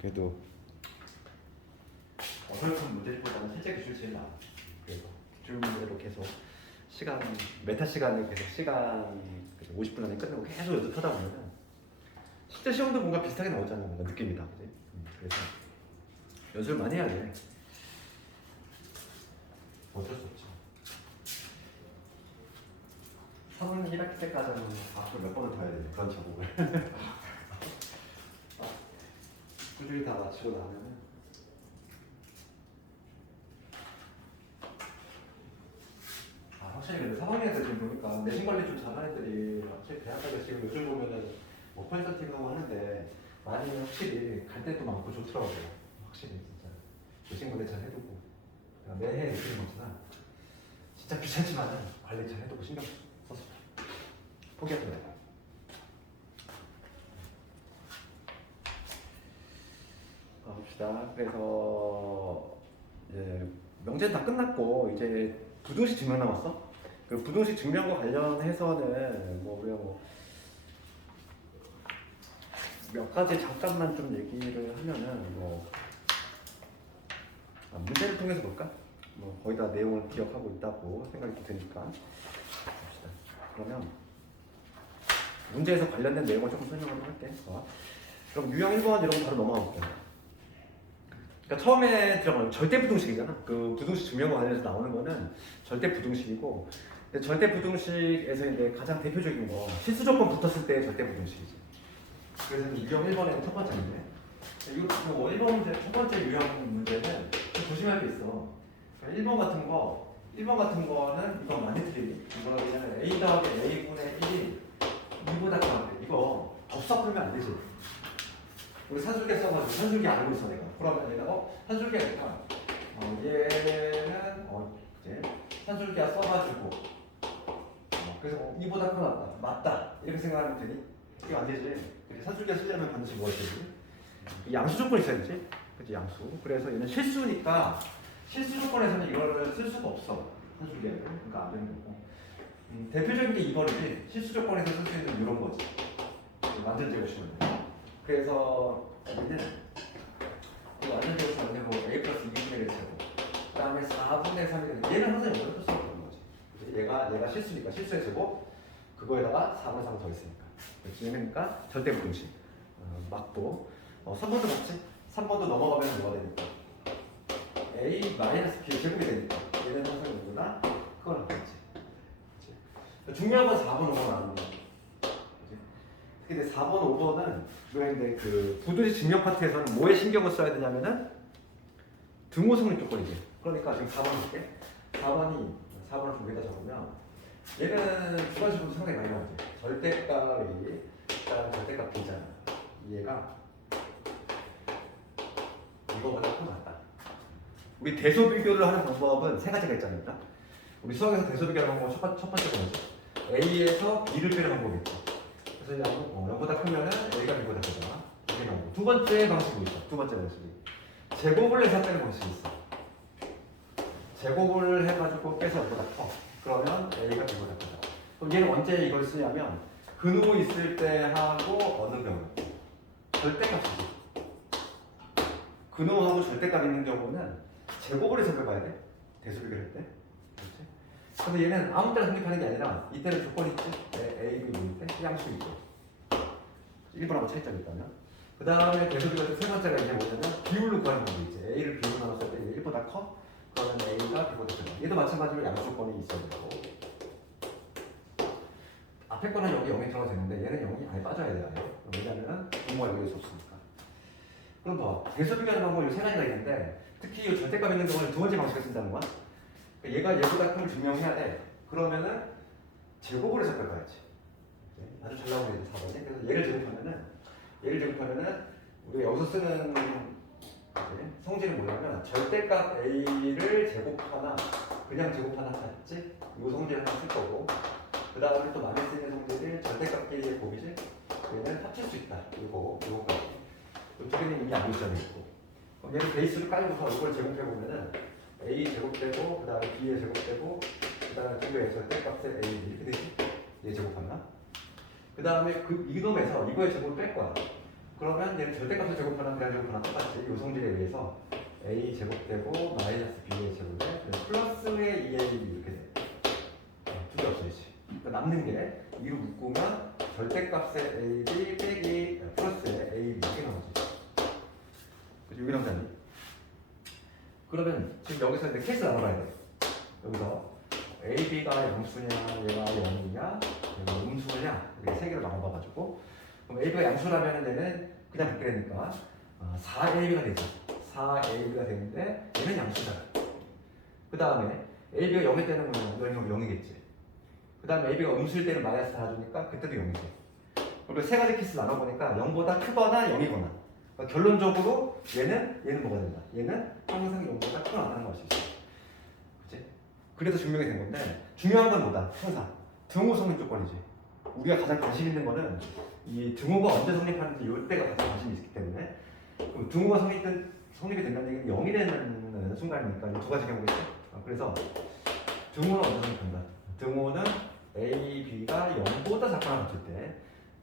그래도 어설픈 문제보다는 실제 기술이 제일 나아. 그래서 기출 문제로 계속 시간 메타 시간을 계속 시간 50분 안에 끝내고 계속 연습하다 보면은 실제 시험도 뭔가 비슷하게 나오잖아. 뭔가 느낌이 다. 그지? 그래서 연습을 많이 해야 돼. 어쩔 수 없죠. 3분 1학기 때까지는 앞으로 몇 번을 더 해야 돼. 그런 작업을. 꾸준히 다 마치고 나면은 확실히 근데 3학년들 지금 보니까 내신 관리 좀 잘하는 애들이 확실히 대학 가서 지금 요즘 보면은 뭐 컨설팅하고 하는데 많이 확실히 갈 때도 많고 좋더라고요. 확실히 진짜 내신 관리 잘 해두고 매해 느끼는 거지만 진짜 귀찮지만은 관리 잘 해두고 신경 써서 포기하지 말고. 봅시다. 그래서 이제 명제는 다 끝났고 이제 부도시 증명 남았어. 그 부도시 증명과 관련해서는 뭐 우리가 뭐 몇 가지 잠깐만 좀 얘기를 하면은 뭐 문제를 통해서 볼까? 뭐 거의 다 내용을 기억하고 있다고 생각이 드니까 봅시다. 그러면 문제에서 관련된 내용을 조금 설명을 할게. 그럼 유형 1번 이런 거 바로 넘어가 볼게요. 그러니까 처음에 들어가면 절대 부등식이잖아. 그 부등식 증명과 관련해서 나오는 거는 절대 부등식이고, 절대 부등식에서 이제 가장 대표적인 거 실수 조건 붙었을 때 절대 부등식이지. 그래서 유형 1번의 첫 번째 문제. 이거 1번 문제, 첫 번째 유형 문제는 좀 조심할 게 있어. 1번 같은 거는 이건 많이 틀리니. 이거는 그냥 a 더하기 a분의 1이 2보다 커야 돼. 이거 덥석 풀면 안 되지. 우리 산술계 써가지고 산술계 알고 있어 내가. 그러면 얘가 산술계니까 얘는 그치? 산술계 써가지고 그래서 2보다 크다 맞다 이렇게 생각하면 되니? 이게 안 되지. 산술계 쓰려면 반드시 뭐가 있어야 되지? 양수 조건이 있어야 되지. 그치 양수. 그래서 얘는 실수니까 실수 조건에서는 이거를 쓸 수가 없어. 산술계를. 그러니까 안 되는 거고. 대표적인 게 이거지. 실수 조건에서 쓸 수 있는 이런 거지. 완전 제곱식은. 그래서 여기는 완전 제곱식은 되고 a 플러스 2분의 1을 제곱. 그 다음에 4분의 3이 되는 얘는 항상 이거를 쓸 수가 없는 거지. 그치? 얘가 실수니까 실수의 제곱. 그거에다가 4분의 3을 더 있으니까. 그러니까 절대 부등식. 맞고. 3번도 맞지? 3번도 넘어가면 뭐가 되니까? a 마이너스 b 제곱이 되니까. 얘는 항상 누구나 그거랑 같지. 중요한 건 4번, 5번 나오는 거야. 근데 4번, 5번은 우리가 이제 그 부등식 증명 파트에서는 뭐에 신경을 써야 되냐면은 등호 성립 조건이지. 그러니까 지금 4번 할게. 4번을 좀 위에다 적으면 얘는 두 가지 정도 상당히 많이 나오지. 절대값 A, 그다음 절대값 B잖아. 얘가 이거보다 더 낫다. 우리 대소 비교를 하는 방법은 세 가지가 있잖아. 우리 수학에서 대소 비교하는 방법은 첫 번째 거죠. A에서 B를 빼는 방법이 있고. 그래서 0보다 크면은 A가 B보다 크잖아. 이게 나오고. 두 번째 방식이 있어. 두 번째 방식이. 제곱을 해서 빼는 방식이 있어. 제곱을 해가지고 빼서 0보다 커. 그러면 A가 B보다 크다. 그럼 얘는 언제 이걸 쓰냐면 근호 있을 때 하고 어느 경우. 절대값이지. 근호하고 절대값 있는 경우는 제곱을 해서 빼봐야 돼. 대수비교를 할 때. 근데 얘는 아무 때나 성립하는 게 아니라 이때는 조건이 있지. A, B, 있을 때 양수 있고 1번하고 차이점이 있다면 그 다음에 대소비교에서 세 번째가 이제 뭐냐면 비율로 구하는 방법이 있지. A를 비율로 나눴을 때 1보다 커? 그러면 A가 B보다 크다. 얘도 마찬가지로 양수 조건이 있어야 되고 앞에 거는 여기 0이 들어가도 되는데 얘는 0이 아예 빠져야 돼요. 왜냐면 분모가 여기에 없으니까. 그럼 더 대소비교하는 방법이 세 가지가 있는데 특히 이 절대값 있는 경우는 두 번째 방식을 쓴다는 거야. 얘가 얘보다 큼을 증명해야 돼. 그러면은 제곱을 해서 빼봐야지. 아주 잘 나오는 게 4번이. 그래서 얘를 제곱하면은 우리가 여기서 쓰는 성질은 뭐냐면 절대값 A를 제곱하나 그냥 제곱하나 같지? 이 성질 하나 쓸 거고 그 다음에 또 많이 쓰는 성질이 절대값 A의 곱이지? 얘는 합칠 수 있다. 이거까지. 이쪽에는 이미 안 있잖아요. 그럼 얘를 베이스로 깔고서 이걸 제곱해보면은 A 제곱되고 그 다음에 B에 제곱되고 그 다음에 두 개의 절대값의 A 이렇게 되지? 얘 제곱하나? 그 다음에 이놈에서 이거의 제곱을 뺄 거야. 그러면 얘는 절대값을 제곱하는 대한 제곱하나 똑같이 이 성질에 의해서 a 제곱되고 마이너스 b의 제곱에 플러스의 2ab 이렇게 돼. 두 개 없어야지. 그러니까 남는 게 2로 묶으면 절대값의 ab 빼기 플러스의 ab 이렇게 나오지. 그치? 여기 나오잖니. 그러면 지금 여기서 이제 케이스 나눠봐야 돼. 여기서 ab가 양수냐 얘가 0이냐 얘가 음수냐 이렇게 세 개로 나눠봐가지고 그럼 a가 양수라면 얘는 그냥 붙게 되니까 4ab가 되죠. 4ab가 되는데 얘는 양수잖아. 그 다음에 ab가 0일 때는 0이겠지. 그 다음에 ab가 음수일 때는 마이너스 4주니까 그때도 0이지. 그리고 세 가지 케이스 나눠보니까 0보다 크거나 0이거나 그러니까 결론적으로 얘는 뭐가 된다. 얘는 항상 0보다 크거나 안 하는 걸 수 있어. 그치? 그래서 증명이 된 건데 중요한 건 뭐다? 항상 등호 성립 조건이지. 우리가 가장 관심 있는 거는 이 등호가 언제 성립하는지 이때가 가장 관심이 있기 때문에 그럼 등호가 성립이 된다는 얘기는 0이 되는 순간이니까 이 두 가지 경우겠죠. 그래서 등호는 언제 성립한다? 등호는 A, B가 0보다 작거나 같을 때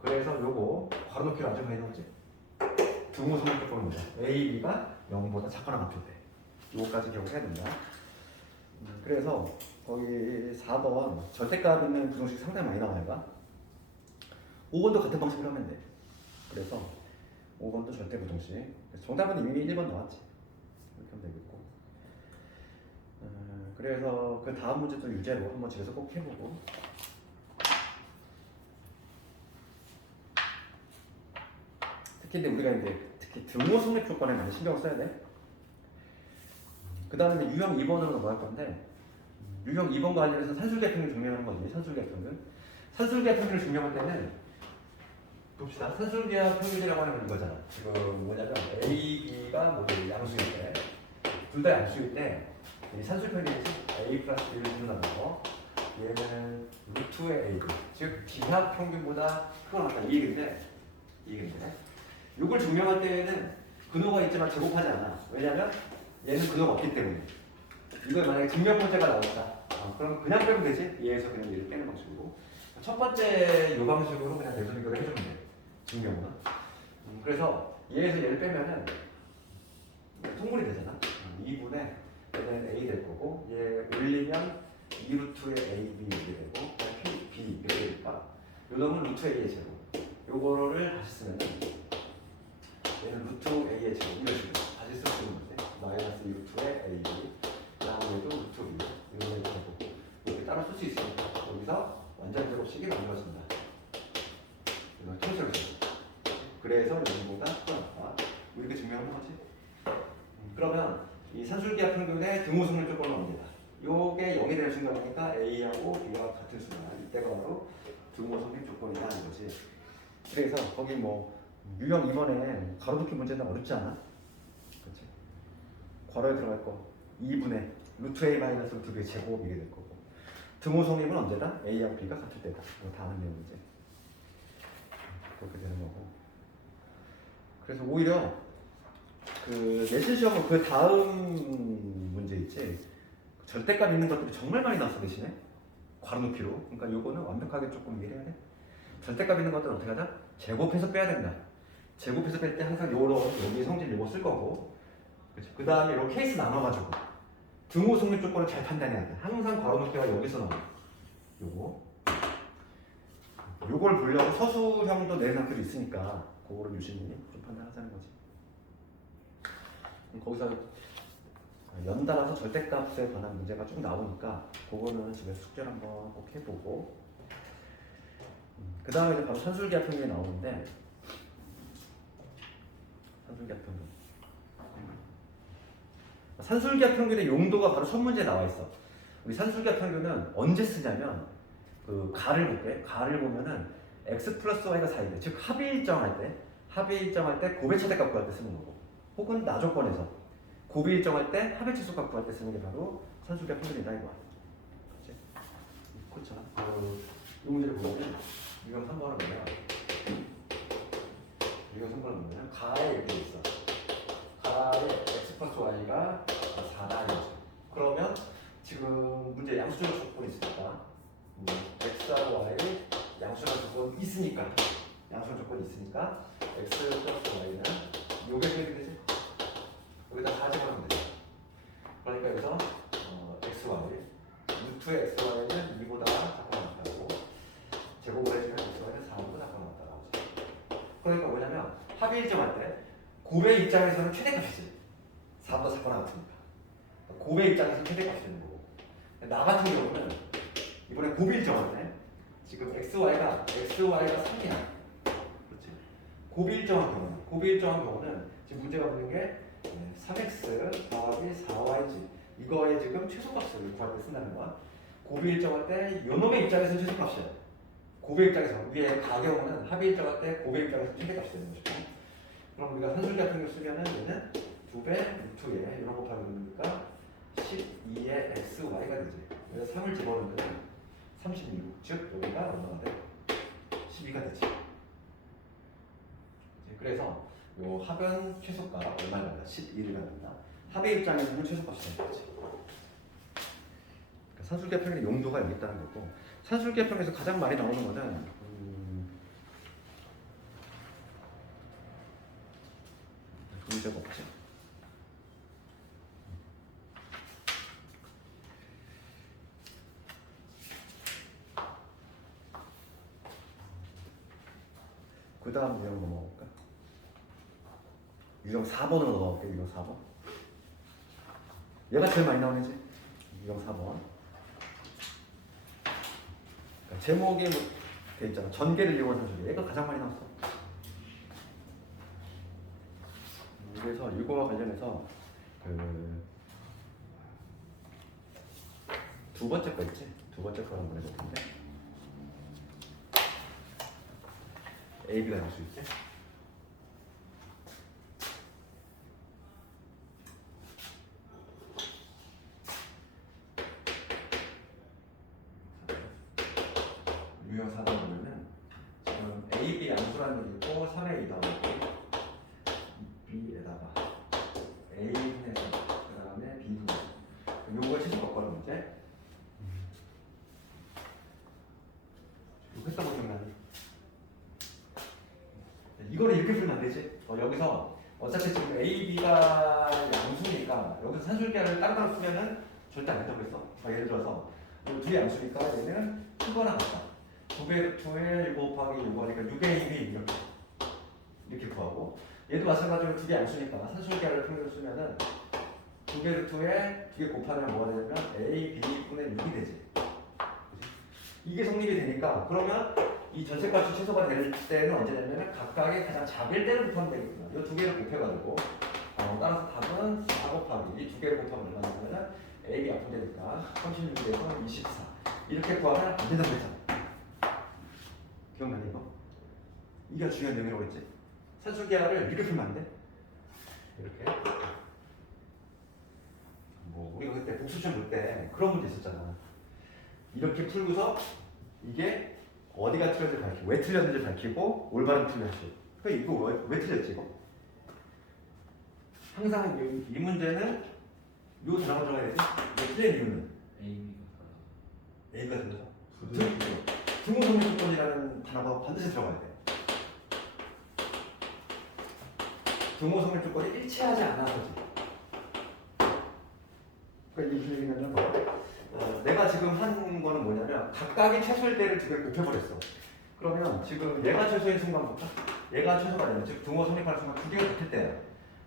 그래서 요거 괄호넣기로 아주 많이 나오지. 등호 성립 조건입니다. A, B가 0보다 작거나 같을 때 요거까지 기억해야 된다. 그래서 거기 4번 절대값 있는 부등식 상당히 많이 나와요. 5번도 같은 방식으로 하면 돼. 그래서 5번도 절대 부등식. 정답은 이미 1번 나왔지. 이렇게 하면 되겠고. 그래서 그 다음 문제도 유제로 한번 집에서 꼭 해보고. 특히 우리가 이제 특히 등호 성립 조건에 많이 신경을 써야 돼. 그 다음에 유형 2번으로 넘어갈 건데 유형 2번 관련해서 산술계평률 증명하는 거지. 산술계평률. 산술계평률을 증명할 때는 봅시다. 산술계평률이라고 하는 건 이거잖아. 지금 뭐냐면 A, B가 모두 양수일 때, 둘 다 양수일 때 이 산술평균이지. A 플러스 B를 기준하면서 얘는 루트의 A, 즉 기하 평균보다 크거나 같다. 이 얘기인데 이걸 증명할 때에는 근호가 있지만 제곱하지 않아. 왜냐면 얘는 근호가 없기 때문에. 이걸 만약에 증명 문제가 나온다. 그럼 그냥 빼면 되지. 얘에서 그냥 얘를 빼는 방식으로. 첫 번째 이 방식으로 그냥 대수 비교를 해주면 돼. 증명은. 그래서 얘에서 얘를 빼면은 통분이 되잖아. 2분의 얘는 A 될 거고 얘 올리면 2루트의 AB 이렇게 되고 P, B 이렇게 되니까 요 놈은 루트 A의 제곱. 요거를 다시 쓰면 얘는 루트 A의 제곱 이런 식으로 다시 쓰면 돼. 마이너스 2루트의 AB 그 다음에 얘도 루트 B 이런 제곱 이렇게 따로 쓸 수 있으니까 여기서 완전 제곱식이 만들어진다. 이거 통째로 그래서 0보다 크다. 이렇게 증명하는 거지. 그러면 이 산술기하 평균의 등호 성립 조건은 언제다? 요게 0이 되는 순간이니까 A하고 B가 같은 순간 이때가 바로 등호 성립 조건이라는 거지. 그래서 거기 뭐 유형 2번에 가로놓기 문제는 어렵지 않아? 그렇지? 괄호에 들어갈 거 2분의 루트 A 마이너스 루트 B의 제곱 이게 될 거고 등호 성립은 언제다? A하고 B가 같을 때다. 이거 다 아는 내용이지. 그렇게 되는 거고. 그래서 오히려 그 내신 시험은 그 다음 문제 있지. 절대값 있는 것들이 정말 많이 나왔어 대신에 괄호넣기로. 그러니까 요거는 완벽하게 조금 이해해야 돼. 절대값 있는 것들은 어떻게 하자? 제곱해서 빼야 된다. 제곱해서 뺄 때 항상 요런 여기 성질 요거 쓸 거고. 그 다음에 요 케이스 나눠가지고 등호 성립 조건을 잘 판단해야 돼. 항상 괄호넣기가 여기서 나와. 요걸 보려고 서술형도 내는 학교도 있으니까 그거를 유심히 좀 판단하자는 거지. 거기서 연달아서 절대값에 관한 문제가 쭉 나오니까 그거는 집에서 숙제를 한번 꼭 해보고 그 다음에 이제 바로 산술기하 평균이 나오는데 산술기하 평균의 용도가 바로 첫 문제에 나와 있어. 우리 산술기하 평균은 언제 쓰냐면 그 가를 볼게. 가를 보면은 x 플러스 y가 4일 때, 즉 합의 일정할 때 고배 차대값 구할 때 쓰는 거고, 혹은 나조건에서 고비 일정할 때 합의 치수값 구할 때 쓰는 게 바로 산술기하 평균이다 이거야. 그렇지? 그렇잖아. 이 문제를 보면 이건 3번을 보면 가에 이렇게 있어. 가에 x 플러스 y가 4다 이거죠. 그러면 지금 문제 양수적 조건이 있으니까 x와 y 양수적 조건이 있으니까 x 플러스 곱의 입장에서는 최대값이지. 4보다 작거나 같으니까. 곱의 입장에서는 최대값이 되는 거고. 나 같은 경우는 이번에 곱일 정한데 지금 xy가 3이야. 그렇지? 곱일 정한 경우는 지금 문제가 묻는 게 3x 더하기 4y지. 이거의 지금 최소값을 구할 때 쓴다는 거야. 곱일 정할 때 요놈의 입장에서는 최소값이야. 곱의 입장에서 위에 가경우는 합의 일정할 때 곱의 입장에서 최대값이 되는 것이고. 그럼 우리가 산술기 같은 걸 쓰면은 얘는 2배 루트에 이런 곱하기 누르니까 12의 xy가 되지. 그래서 3을 집어넣으면 36, 즉 여기가 얼마가 돼? 12가 되지. 그래서 요 합은 최소값 얼마를 갖다? 12를 갖는다. 합의 입장에서는 최소값이 되는 거지. 그러니까 산술기 합평의 용도가 여기 있다는 거고, 산술기 합평에서 가장 많이 나오는 거는 문제가 없지. 그 다음 유형 넘어갈까? 유형 4번으로 넘어갈게. 유형 4번. 얘가 제일 많이 나오는지. 유형 4번. 그러니까 제목에 뭐 돼 있잖아. 전개를 이용한 산술기. 얘가 가장 많이 나왔어. 그래서 이거와 관련해서 두 번째 거 있지? 두 번째 거 한번 해볼 텐데. AB가 나올 수 있지? 유형 4번 보면은 지금 AB 양수라는 게 있고 3의 2다 B에다가 A분의 3, 그 다음에 B분의 요거 시속 바꿔는 문제. 이거 했던 거 기억나니? 이거를 이렇게 풀면 안 되지. 여기서 어차피 지금 A, B가 양수니까 여기서 산술기를 따로따로 쓰면은 절대 안 된다고 했어. 예를 들어서 두 양수니까 얘는 크거나 같다. 2배 1 곱하기 6하니까 6의 2이 이렇게 구하고, 얘도 마찬가지로 두 개 양수니까 산술기를 평균 쓰면은 2개 루트에 2개 곱하면 뭐가 되냐면 A, B분의 6이 되지. 그치? 이게 성립이 되니까 그러면 이 전체값이 최소가 될 때는 언제 되냐면 각각의 가장 작을 때를 곱하면 되겠구나. 이 두 개를 곱해가지고 따라서 답은 4 곱하기 이 두 개를 곱하면 얼마냐면은 AB 앞으로 되니까 36에서 24 이렇게 구하면 안 된다고 했잖아. 기억나니 이거? 이게 중요한 내용이라고 했지. 산술기하를 이렇게 풀면 안 돼? 이렇게. 뭐 우리가 그때 복수시험 볼 때 그런 문제 있었잖아. 이렇게 풀고서 이게 어디가 틀렸는지 밝히고 왜 틀렸는지 밝히고 올바른 틀렸지. 그러니까 이거 왜 틀렸지 이거? 항상 이 문제는 요 단어가 들어가야 되지. 왜 틀린 이유는 A가 들어서 등호성립 조건이라는 단어가 반드시 들어가야 돼. 등호성립 조건이 일치하지 않아서지. 그러니까 이게 무슨 얘기냐면 내가 지금 한 거는 뭐냐면 각각의 최소일 때를 두 개를 곱해버렸어. 그러면 지금 얘가 최소인 순간부터 얘가 최소가 되면 즉 등호 성립하는 순간 두 개가 같을 때야.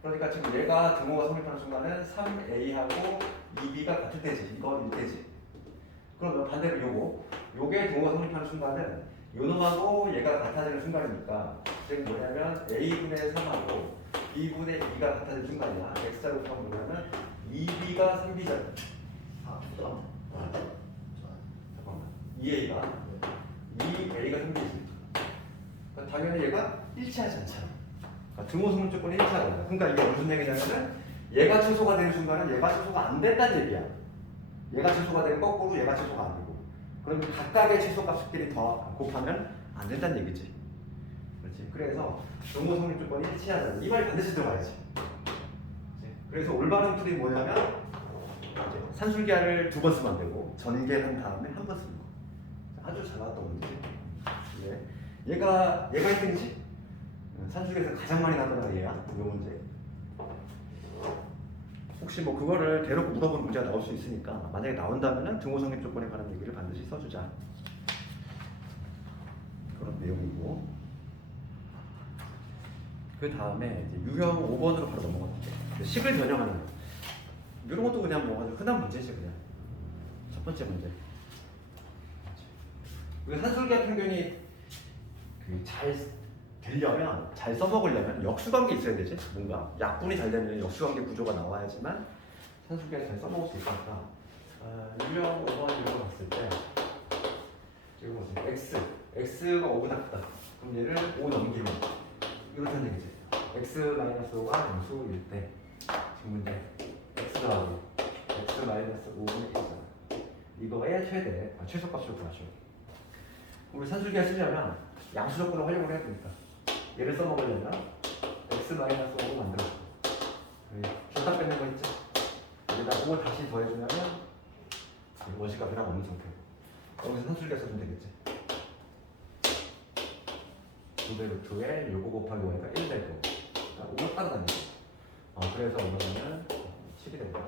그러니까 지금 얘가 등호가 성립하는 순간은 3A하고 2B가 같을 때지. 이건 1대지. 그러면 반대로 요게 등호가 성립하는 순간은 요놈하고 얘가 같아지는 순간이니까 즉 뭐냐면 A분의 3하고 B분의 2가 같아지는 순간이야. X자로 표현하면 2B가 3B잖아. 잠깐만. 2A가 2A가 3B지. 그러니까 당연히 얘가 일치하지 않잖아. 그러니까 등호 성립 조건이 일치하잖아. 그러니까 이게 무슨 얘기냐면은 얘가 최소가 되는 순간은 얘가 최소가 안 된다는 얘기야. 얘가 최소가 되는 거꾸로 얘가 최소가 안 되고. 그러면 각각의 최소값끼리 더 곱하면 안 된다는 얘기지. 그렇지. 그래서 등호 성립 조건이 일치하잖아. 이 말이 반드시 들어가야지. 그래서 올바른 풀이 뭐냐면 산술기하를 두 번 쓰면 안 되고 전개한 다음에 한 번 쓰는 거. 아주 잘 나왔던 문제지. 네. 얘가 1등이지? 산술기에서 가장 많이 나왔던 얘야. 이 문제. 혹시 뭐 그거를 대놓고 물어보는 문제가 나올 수 있으니까 만약에 나온다면은 등호 성립 조건에 관한 얘기를 반드시 써주자. 그런 내용이고. 그 다음에 이제 유형 5번으로 바로 넘어갔는데 식을 변형하는 거. 이런 것도 그냥 뭐 아주 흔한 문제지 그냥. 첫 번째 문제. 우리 산술기하 평균이 잘 되려면, 잘 써먹으려면 역수관계 있어야 되지. 뭔가 약분이 잘 되면 역수관계 구조가 나와야지만 산술기하 잘 써먹을 수 있으니까. 유형 5번 이런 거 봤을 때 이거 보세요. x가 5보다 크다. 그럼 얘를 5 넘기면 이렇다는 얘기지. x-5가 영수일 때 지금 문제 x 더하기 x-5는 1이잖아. 이거의 최소값을 구하죠. 우리 산술기하 쓰려면 양수 조건을 활용을 해야 되니까 얘를 써먹으려면 x-5를 만들어. 절단 뺏는 거 있죠? 여기다 5를 다시 더해주면 원시값이랑 없는 상태. 여기서 산술기하 써주면 되겠지. 2배 루트에 요거 곱하기 y가 1 되고 5가 따라다니고 그래서 올라가면 7이 된다.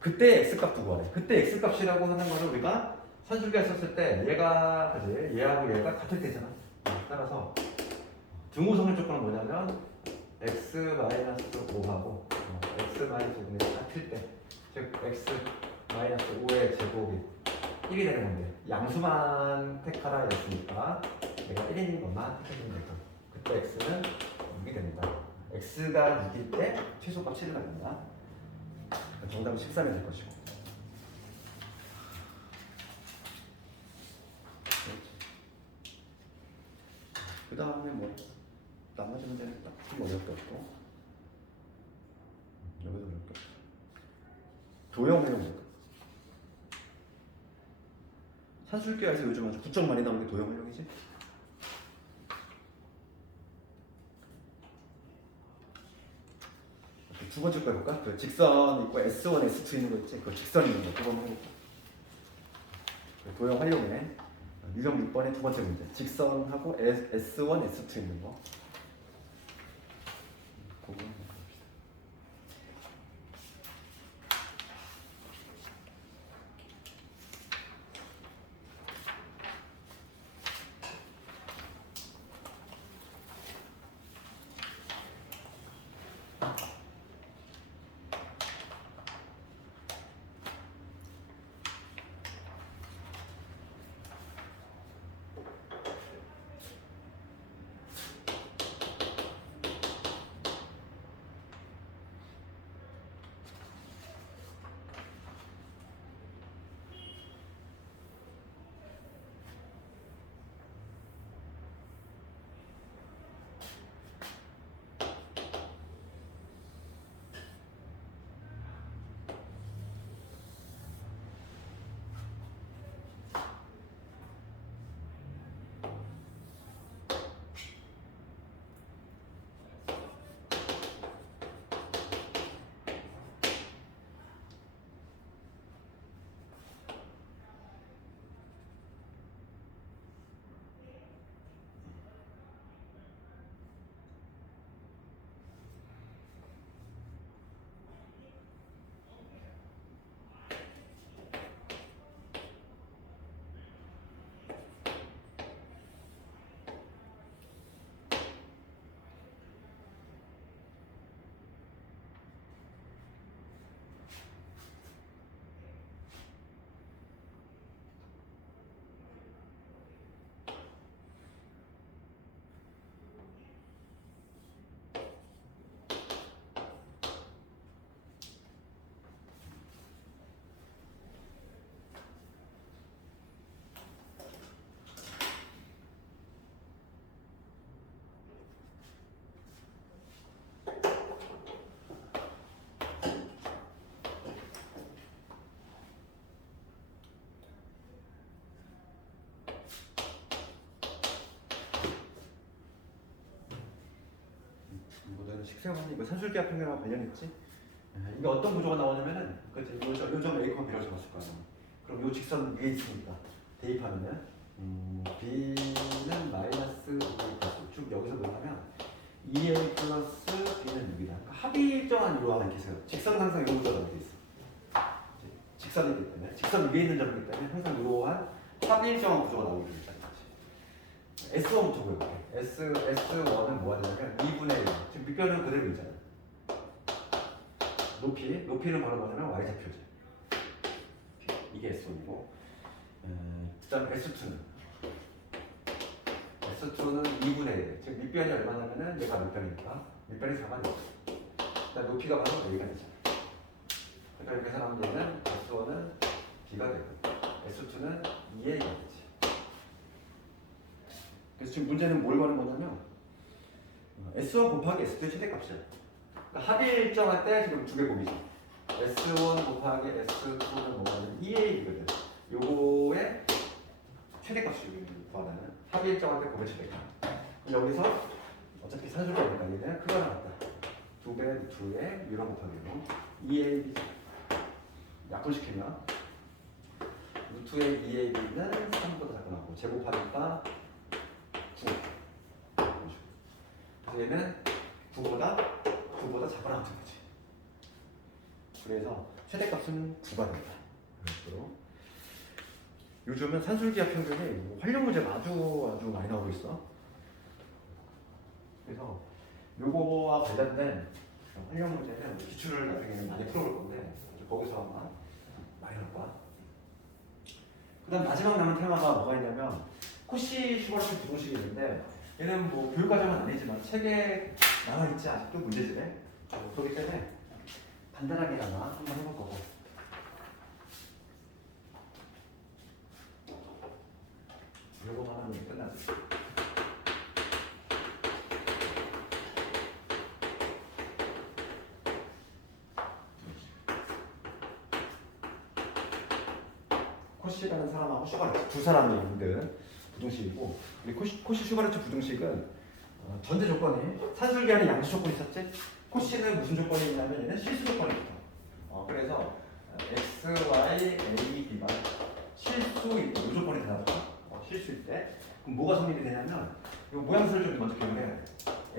그때 x값 두고 하래. 그때 x값이라고 하는 거는 우리가 산술기하 썼을 때 얘가 그지? 얘하고 얘가 같을 때잖아. 따라서 등호성의 조건은 뭐냐면 x-5하고 x-5이 같을 때, 즉 x-5의 제곱이 1이 되는 건데 양수만 택하라 했으니까 얘가 1인 것만 택해주면 되고 그때 x는 6이 됩니다. x가 6일 때 최소값 7을 갖는다. 정답은 13이 될 것이고. 그 다음에 뭐 나머지 문제는 딱히 어렵게 없고 여기도 어렵게 없고 도형을 해볼까? 산술기하에서 요즘 아주 부쩍 많이 나오는 게 도형 활용이지? 두 번째 거 해볼까? 그 직선 있고 S1, S2 있는 거 있지? 그 직선 있는 거 그거 한번 해볼까? 도형 활용에 유형 6번의 두 번째 문제 직선하고 S1, S2 있는 거 그거 한번 해봅시다. 식생활은 이거 산술기하 평균하고 관련있지? 이게 어떤 구조가 나오냐면은 그치? 요점 A, B라고 적었을 거야. 그럼 요 직선 위에 있으니까 대입하면은 B는 마이너스 2A 쭉 여기서 뭐냐면 2A 플러스 B는 6이다. 그러니까 합의일정한 이루와 관계에서 직선 항상 이런 구조가 돼 있어. 직선이기 때문에 직선 위에 있는 점이기 때문에 항상 이러한 합의일정한 구조가 나오게 됩니다. S1부터 보여볼게. S1은 뭐가 되냐면 2분의 1. 지금 밑변은 그대로 있잖아. 높이는 바로 뭐냐면 y좌표지. 이게 S1이고. 그 다음 S2는 2분의 1. 지금 밑변이 얼마냐면은 얘가 밑변이니까. 밑변이 4만 6. 그다음 높이가 바로 A가 되잖아. 그러니까 이렇게 사람은 얘는 S1은 B가 되고 S2는 2A가 되지. 그래서 지금 문제는 뭘 구하는 거냐면 S1 곱하기 S2의 최대값이야. 그러니까 합이 일정할 때 지금 두 개 곱이지. S1 곱하기 S2는 뭐냐면 2A거든. 요거의 최대값을 구하면 합이 일정할 때 곱의 최대값. 여기서 어차피 산술이니까 얘는 크가 나왔다. 2배 루트에 유랑 곱하기 2A 약분시키면 루트의 2AB는 3보다 작고 나고 제곱하니까 9. 그래서 얘는 9보다 작고 나오는 거지. 그래서 최대값은 9가 된다. 그렇고 요즘은 산술기하 평균이 활용 문제가 아주 많이 나오고 있어. 그래서 요거와 관련된 활용 문제는 기출을 나중에 많이 풀어볼 건데 거기서 아마 많이 나올 거야. 그다음 마지막 남은 테마가 뭐가 있냐면 코시 슈바르트 부동식이 있는데 얘는 뭐 교육과정은 아니지만 책에 나와 있지 아직도 문제집에 그렇기 때문에 간단하게나마 한번 해볼 거고. 요거만 하면 끝나지. 코시라는 사람하고 슈바르트 두 사람이 있는 부등식이고 이 코시 슈바르트 부등식은 전제 조건이 산술기하는 양수 조건이 있었지. 코시는 무슨 조건이 있냐면 얘는 실수 조건이 있어. 그래서 x, y, a, b가 실수일 때, 이 조건이 되나봐. 실수일 때 그럼 뭐가 성립이 되냐면 이 모양새를 좀 먼저 기억해.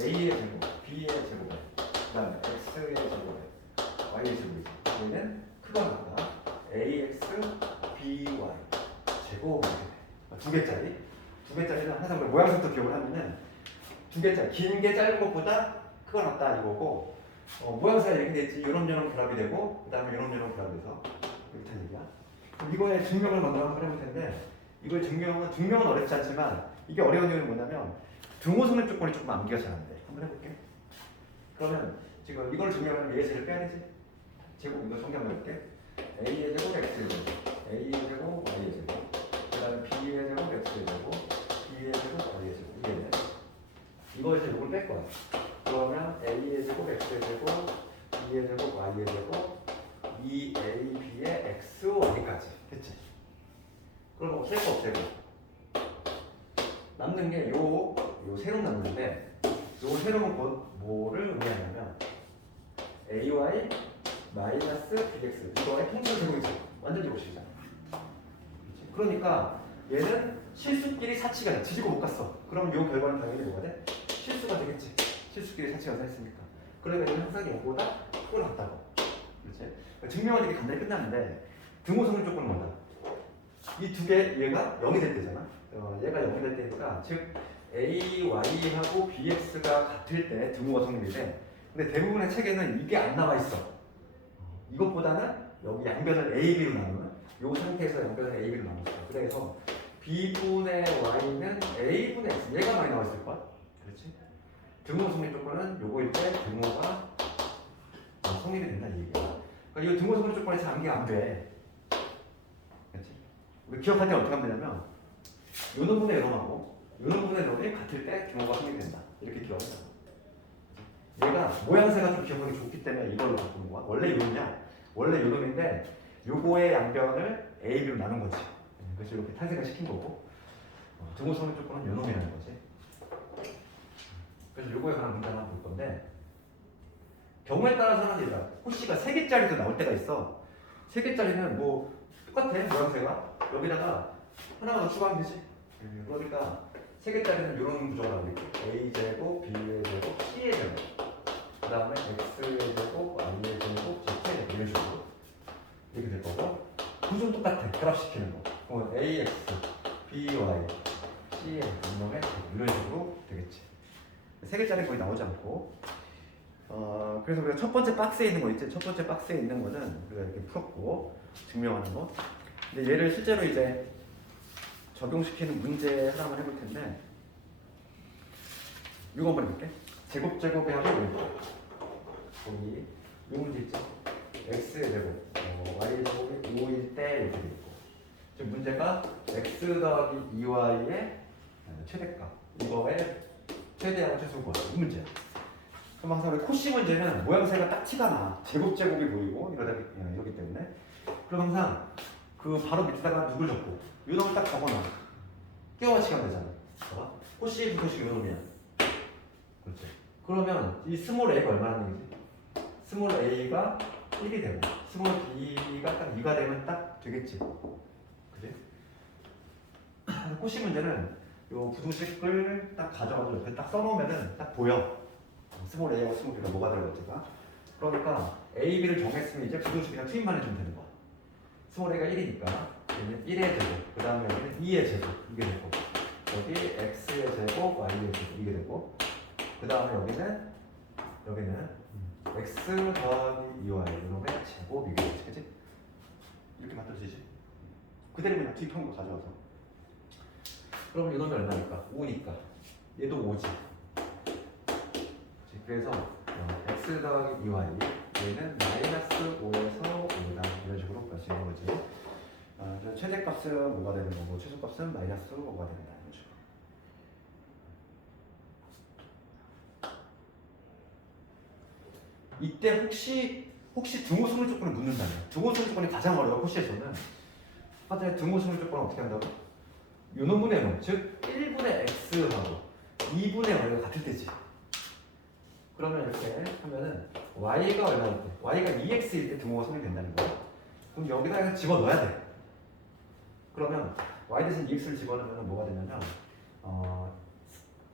a의 제곱, b의 제곱에 그다음에 x의 제곱에 y의 제곱이지. 얘는 크가 나다. ax, by 제곱 두 개짜리는 항상 우리 모양새부터 기억을 하면은 두 개짜리 긴 게 짧은 것보다 크가 낫다 이거고 모양새가 이렇게 됐지. 요놈저놈 결합이 되고 그 다음에 요놈저놈 결합이 돼서 이렇게 된 얘기야. 그럼 이거의 증명을 먼저 한번 해볼 텐데 이거의 증명은 어렵지 않지만 이게 어려운 이유는 뭐냐면 등호성립 조건이 조금 암기가 잘 안 돼. 한번 해볼게. 그러면 지금 이걸 증명하면 A의 제를 빼야 되지. 제곱 이거 정리한번 해볼게. A의 제곱 X의 제곱 A의 제곱 Y의 제곱 그 다음에 B의 제곱 X의 제곱 B의 제곱 Y의 제곱 이게 돼. 이거에서 이걸 뺄 거야. 그러면 A의 제곱 X의 제곱 B의 제곱 Y의 제곱 2AB의 X, Y까지 됐지? 그럼 없앨 거 없애고 남는 게 요 세로 남는데 요 세로는 뭐를 의미하냐면 AY 마이너스 BX 이거의 통수 제곱이죠. 완전 제곱식이잖아. 그러니까 얘는 실수끼리 사치가 돼. 지지고 못 갔어. 그럼 요 결과는 당연히 뭐가 돼? 실수가 되겠지. 실수끼리 사치가 됐으니까. 그러니까 얘는 항상 얘보다 크고 낮다고. 그렇지? 증명은 이렇게 간단히 끝나는데 등호성립 조건은 뭐다? 이 두 개 얘가 0이 될 때잖아. 얘가 0이 될 때니까 즉 AY하고 BX가 같을 때 등호가 성립이 돼. 근데 대부분의 책에는 이게 안 나와 있어. 이것보다는 여기 양변을 A, B로 나누면 이 상태에서 양변을 A, B로 나눴어. 그래서 B분의 Y는 A분의 X 얘가 많이 나와 있을 거야. 그렇지? 등호 성립 조건은 요거일 때 등호가 성립이 된다 이 얘기야. 그러니까 이 등호 성립 조건이 잘 암기가 안 돼. 그렇지? 우리 기억할 때 어떻게 하면 되냐면 요 놈분의 놈하고 요 놈분의 놈이 같을 때 등호가 성립된다. 이렇게 기억을 한다. 얘가 모양새가 좀 기억하기 좋기 때문에 이걸로 바꾸는 거야. 원래 요놈이야. 원래 요놈인데 요거의 양변을 A, B로 나눈 거지. 그래서 이렇게 탄생을 시킨 거고 등호 성립 조건은 요놈이라는 거지. 그래서 요거에 관한 문제 하나 볼 건데 경우에 따라서는 이제 코시가 3개짜리도 나올 때가 있어. 3개짜리는 뭐 똑같아 모양새가. 여기다가 하나만 더 추가하면 되지. 그러니까 3개짜리는 이런 구조가 나오겠지. A제곱, B의 제곱, C의 제곱 그 다음에 X의 제곱, Y의 제곱, Z의 제곱 이런 식으로 이렇게 될 거고 구조는 똑같아. 결합시키는 거. AX, BY, C의 분모의 이런 식으로 되겠지. 세 개짜리 거의 나오지 않고. 그래서 우리가 첫 번째 박스에 있는 거 있지. 첫 번째 박스에 있는 거는 우리가 이렇게 풀었고 증명하는 거. 근데 얘를 실제로 이제 적용시키는 문제 하나만 해볼 텐데. 이거 한번 해볼게. 제곱에 하고 거기 이 문제 있죠. x의 제곱, y의 제곱이 5일 때 이렇게 돼 있고. 지금 문제가 x 더하기 2y의 최대값. 이거의 최대하고 최소 구하기. 이 문제야. 그럼 항상 우리 코시 문제는 모양새가 딱 티가 나. 제곱이 보이고 이러기 때문에. 그럼 항상 그 바로 밑에다가 누굴 적고 요 놈을 딱 적어놔. 끼워 맞추기 하면 되잖아. 봐봐. 코시 부코시 요 놈이야. 그렇지. 그러면 이 스몰 a가 얼마나 되지? 스몰 a가 1이 되고 스몰 b가 딱 2가 되면 딱 되겠지. 그지? 코시 문제는 요 부등식을 딱 가져가서 옆에 딱 써놓으면은 딱 보여. 스몰 a하고 스몰 b가 뭐가 들어갈지가. 그러니까 a, b를 정했으면 이제 부등식 그냥 투입만 해주면 되는 거야. 스몰 a가 1이니까 얘는 1의 제곱, 그 다음에 여기는 2의 제곱 이게 되고 여기 x의 제곱, y의 제곱 이게 되고 그 다음에 여기는 x 더하기 2y 이놈의 제곱 이게 되지, 그치? 이렇게 만들어지지? 그대로 그냥 투입한 거 가져와서 그럼 이놈이 얼마니까? 5니까 얘도 5지. 그래서 x 더하기 2y 얘는 마이너스 5에서 5다 이런 식으로 볼 수 있는 거지. 최대값은 5가 되는 거고 최소값은 마이너스 5가 된다 이런 식으로. 이때 혹시 등호승을 조건을 묻는다면 등호승 조건이 가장 어려워. 코시에서는 하여튼 등호승을 조건은 어떻게 한다고? 요 놈분의 놈, 즉 1분의 x하고 2분의 y가 같을 때지. 그러면 이렇게 하면은 y가 얼마일 때? y가 2x일 때 등호가 성립된다는 거야. 그럼 여기다 집어넣어야 돼. 그러면 y 대신 2x를 집어넣으면 뭐가 되냐면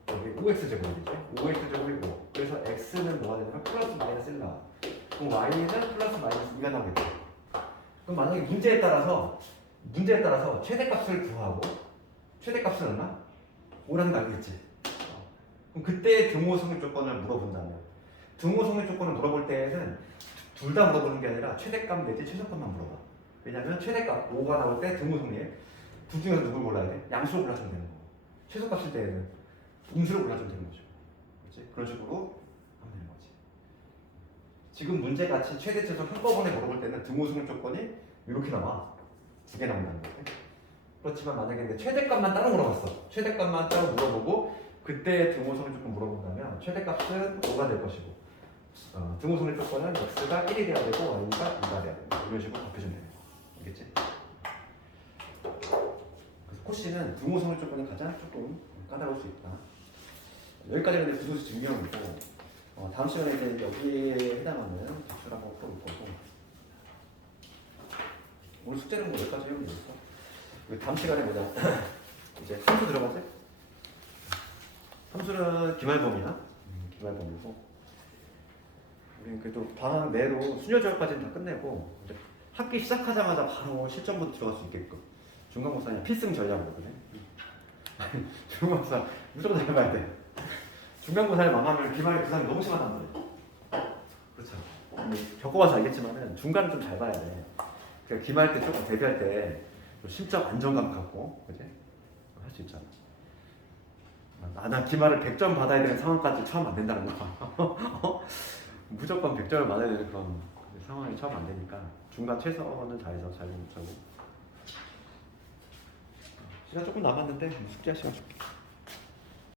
여기 5x 제곱이겠죠? 5x 제곱이 5. 그래서 x는 뭐가 되냐면 플러스 마이너스 1 나와. 그럼 y는 플러스 마이너스 2가 나오겠죠. 그럼 만약에 문제에 따라서 최대값을 구하고 최대값은 얼마? 5라는 거 알겠지? 그럼 그때 등호 성립 조건을 물어본다면 등호 성립 조건을 물어볼 때에는 둘 다 물어보는 게 아니라 최대값 내지 최소값만 물어봐. 왜냐면 최대값 5가 나올 때 등호 성립 둘 중에서 누굴 골라야 돼? 양수를 골라주면 되는 거고 최소값일 때에는 음수를 골라주면 되는 거죠. 그렇지? 그런 식으로 하면 되는 거지. 지금 문제같이 최대 최소 한꺼번에 물어볼 때는 등호 성립 조건이 이렇게 나와. 두 개 나온다는 거지. 그렇지만 만약에 최대값만 따로 물어봤어. 최대값만 따로 물어보고 그때 등호성립 조건 물어본다면 최대값은 5가 될 것이고 등호성립 조건은 x가 1이 돼야 되고 y가 2가 돼야 된다. 이런 식으로 바꿔주면 되는 거. 알겠지? 그래서 코시는 등호성립 조건이 가장 조금 까다로울 수 있다. 여기까지는 이제 부등식 증명이고 다음 시간에 이제 여기에 해당하는 기출 한번 풀어볼 거고 오늘 숙제는 뭐 여기까지 하면 되겠어. 다음 시간에 보자. 이제 함수 들어가지? 함수는 기말범위야. 기말범위고. 우리는 그래도 방학 내로 순혈절까지는 다 끝내고 이제 학기 시작하자마자 바로 실전부터 들어갈 수 있게끔 중간고사는 필승 전략이거든. 중간고사 무조건 잘 봐야 돼. 중간고사를 망하면 기말에 부담이 너무 심하단 말이야. 그렇죠. 겪어봐서 알겠지만은 중간은 좀 잘 봐야 돼. 그러니까 기말 때 조금 대비할 때 심적 안정감 갖고, 그지? 할 수 있잖아. 나 기말을 100점 받아야 되는 상황까지 처음 안 된다는 거. 무조건 100점을 받아야 되는 그런 상황이 처음 안 되니까 중간 최선은 다해서 잘 못하고. 시간 조금 남았는데 숙제할 시간 줄게.